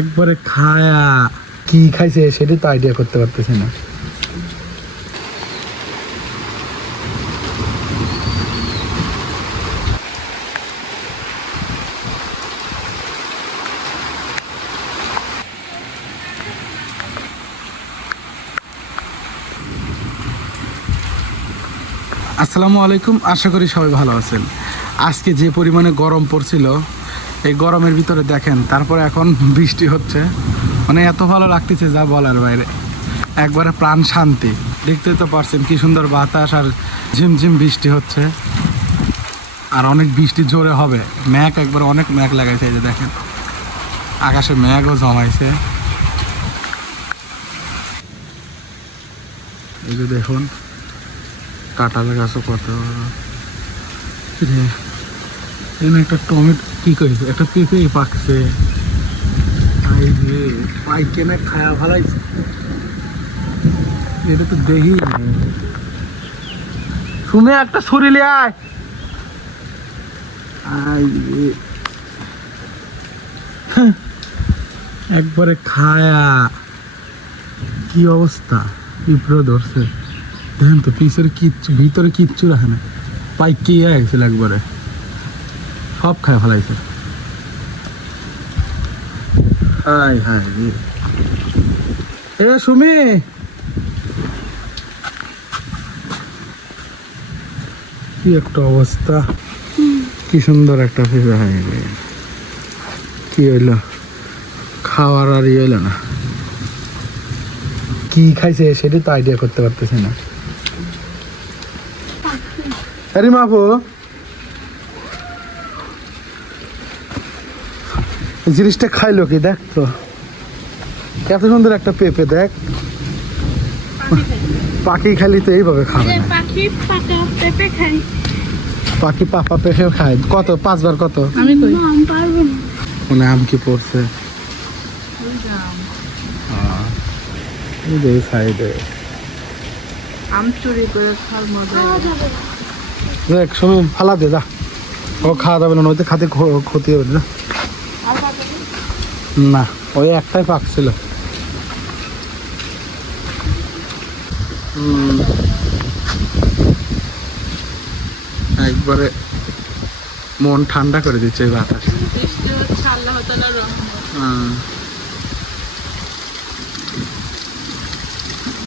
একবারে খায়া কি খাইছে সেটা তো আইডিয়া করতে পারতেছি না। আসসালামু আলাইকুম, আশা করি সবাই ভালো আছেন। আজকে যে পরিমাণে গরম পড়ছিল, এই গরমের ভিতরে দেখেন, তারপরে এখন বৃষ্টি হচ্ছে। মানে এত ভালো লাগতেছে যা বলার বাইরে। একবারে প্রাণ শান্তি। দেখতে তো পারছেন কি সুন্দর বাতাস আর ঝিমঝিম বৃষ্টি হচ্ছে। আর অনেক বৃষ্টি জোরে হবে। ম্যাক একবার অনেক ম্যাক লাগাইছে এই যে দেখেন। আকাশে ম্যাগও জমাইছে। এই যে দেখুন, কাঁঠাল গাছও রে। এখানে একটা টমেটো কি কইছে একটা পাকছে। খায়া ভালাইছে। এটা তো দেখি শুনে একটা একবারে খায়া। কি অবস্থা? পিঁপড়ে ধরছে। দেখেন তো পিসের কিচ্ছু ভিতরে কিচ্ছু রাখে না। পাইকে ইয়ে গেছিল একবারে। সব খায় ফেলাইছে হাই হাই। এ সুমি! কি একটা অবস্থা। কি সুন্দর একটা ফিরে হয়ে রে কি হইল? খাওয়ার আর ইয়ে হইল না। কি খাইছে সেটা তো আইডিয়া করতে পারতেছি না। আরে মাপো জিনিসটা খাইলো কি? দেখ তো। এত সুন্দর একটা পেঁপে দেখ। পাখি খালি তো এইভাবে খাবে পাখি পাকা পেঁপে পাপা খায়। কত? পাঁচবার কত? আমি আম মনে আম কি পড়ছে? সাইডে। আম চুরি করে খাওয়ার মজা দেখ সময় ফালা দে যা। ও খাওয়া যাবে না নয়তো খাতে ক্ষতি হবে না। না ওই একটাই পাক ছিল। হুম। একবারে মন ঠান্ডা করে দিচ্ছে এই বাতাস।